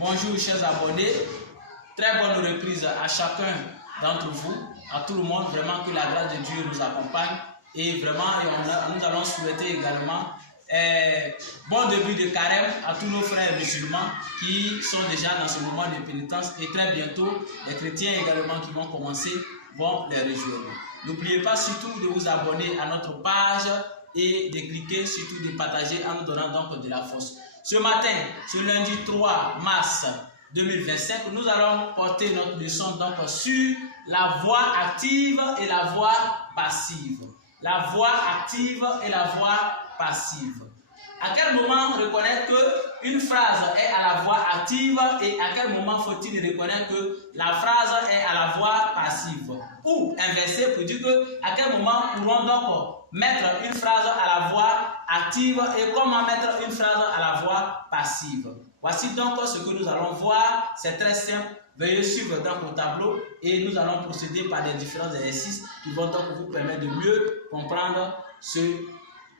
Bonjour chers abonnés, très bonne reprise à chacun d'entre vous, à tout le monde, vraiment que la grâce de Dieu nous accompagne et vraiment nous allons souhaiter également bon début de carême à tous nos frères musulmans qui sont déjà dans ce moment de pénitence et très bientôt les chrétiens également qui vont commencer vont les rejoindre. N'oubliez pas surtout de vous abonner à notre page et de cliquer, surtout de partager en nous donnant donc de la force. Ce matin, ce lundi 3 mars 2025, nous allons porter notre leçon donc sur la voix active et la voix passive. La voix active et la voix passive. À quel moment reconnaître qu'une phrase est à la voix active et à quel moment faut-il reconnaître que la phrase est à la voix passive? Ou inversé pour dire que à quel moment pourrons donc mettre une phrase à la voix active et comment mettre une phrase à la voix passive. Voici donc ce que nous allons voir, c'est très simple. Veuillez suivre donc au tableau et nous allons procéder par des différents exercices qui vont donc vous permettre de mieux comprendre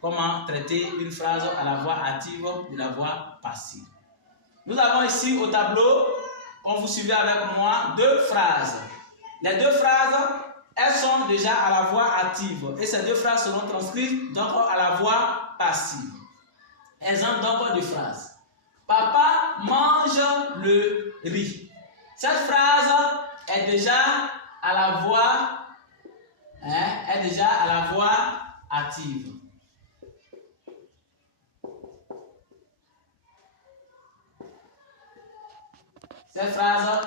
comment traiter une phrase à la voix active de la voix passive. Nous avons ici au tableau, on vous suivez avec moi, deux phrases. Les deux phrases, elles sont déjà à la voix active et ces deux phrases seront transcrites donc à la voix passive. Exemple donc de phrases. Papa mange le riz. Cette phrase est déjà à la voix, active. Cette phrase,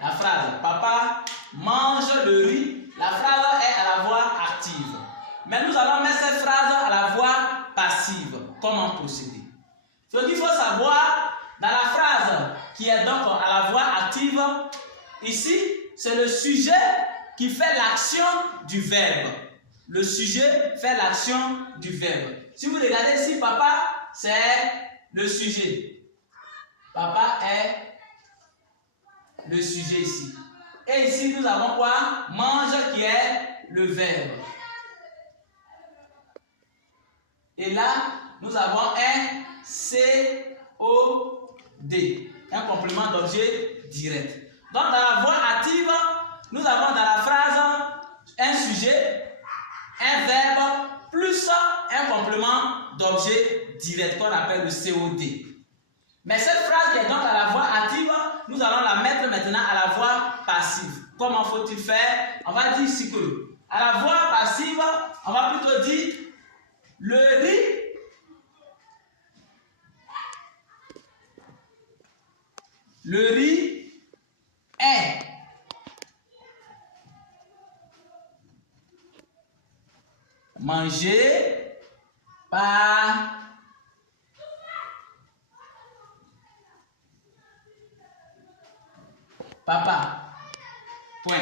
la phrase Papa mange le riz, la phrase est à la voix active. Mais nous allons mettre cette phrase à la voix passive. Comment procéder? Ce qu'il faut savoir, dans la phrase qui est donc à la voix active, ici, c'est le sujet qui fait l'action du verbe. Le sujet fait l'action du verbe. Si vous regardez ici, papa, c'est le sujet. Papa est le sujet ici. Et ici, nous avons quoi? Mange qui est le verbe. Et là, nous avons un COD, un complément d'objet direct. Donc, dans la voix active, nous avons dans la phrase un sujet, un verbe, plus un complément d'objet direct qu'on appelle le COD. Mais cette phrase qui est donc à la voix active, nous allons la mettre maintenant à la voix passive. Comment faut-il faire? On va dire ici que à la voix passive, on va plutôt dire le riz est mangé par papa. Point.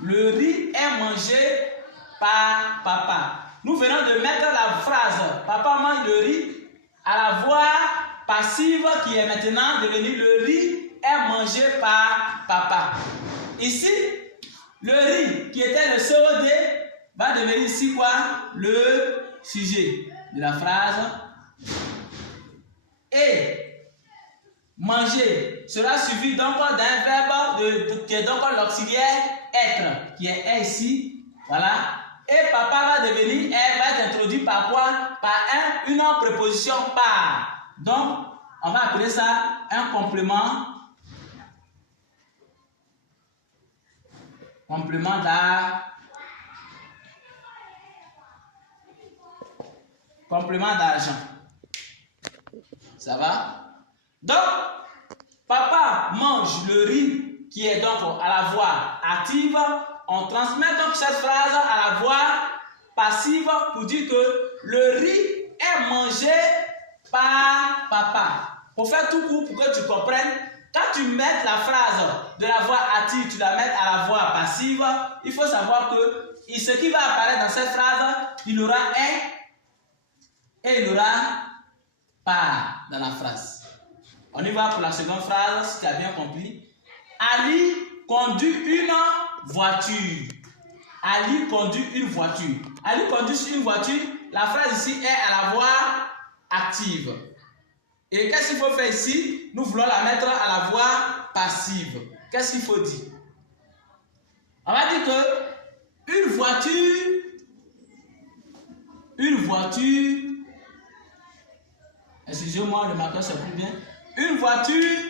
Le riz est mangé par papa. Nous venons de mettre la phrase Papa mange le riz à la voix passive qui est maintenant devenue le riz est mangé par papa. Ici, le riz qui était le COD va devenir ici quoi? Le sujet de la phrase. Et manger sera suivi donc d'un verbe qui est donc l'auxiliaire être, qui est ici, voilà. Et papa va être introduit par quoi? Par une préposition par. Donc, on va appeler ça un complément d'argent. Ça va? Donc, papa mange le riz qui est donc à la voix active. On transmet donc cette phrase à la voix passive pour dire que le riz est mangé par papa. Pour faire tout court, pour que tu comprennes, quand tu mets la phrase de la voix active, tu la mets à la voix passive, il faut savoir que ce qui va apparaître dans cette phrase, il aura un et il aura par dans la phrase. On y va pour la seconde phrase, si tu as bien compris. Ali conduit une voiture. Ali conduit une voiture. Ali conduit une voiture. La phrase ici est à la voix active. Et qu'est-ce qu'il faut faire ici? Nous voulons la mettre à la voix passive. Qu'est-ce qu'il faut dire? On va dire que une voiture, excusez-moi, le marqueur c'est plus bien. Une voiture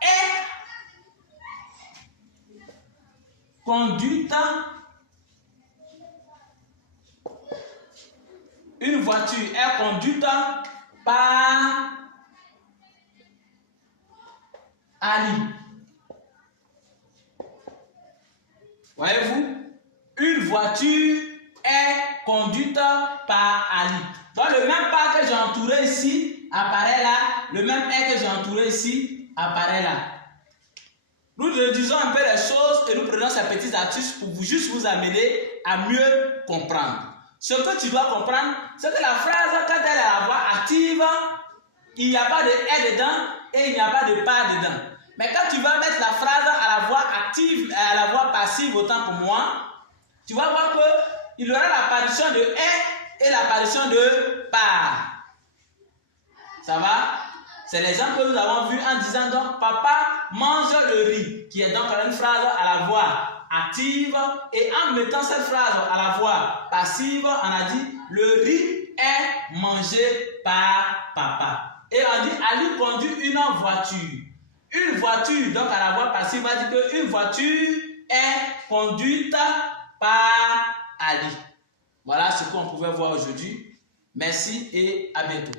est conduite. Une voiture est conduite par Ali. Voyez-vous? Une voiture est conduite par Ali. Donc le même pas que j'ai entouré ici apparaît là. Le même est que j'ai entouré ici apparaît là. Nous réduisons un peu les choses et nous prenons ces petites astuces pour juste vous amener à mieux comprendre. Ce que tu dois comprendre, c'est que la phrase, quand elle est à la voix active, il n'y a pas de « est » dedans et il n'y a pas de « pas » dedans. Mais quand tu vas mettre la phrase à la voix active et à la voix passive, autant pour moi, tu vas voir qu'il y aura l'apparition de « est » et l'apparition de « par ». Ça va? C'est l'exemple que nous avons vu en disant donc « Papa mange le riz » qui est donc une phrase à la voix active, et en mettant cette phrase à la voix passive, on a dit « Le riz est mangé par papa ». Et on dit « Ali conduit une voiture ». Une voiture, donc à la voix passive, on va dire qu'une voiture est conduite par Ali. Voilà ce qu'on pouvait voir aujourd'hui. Merci et à bientôt.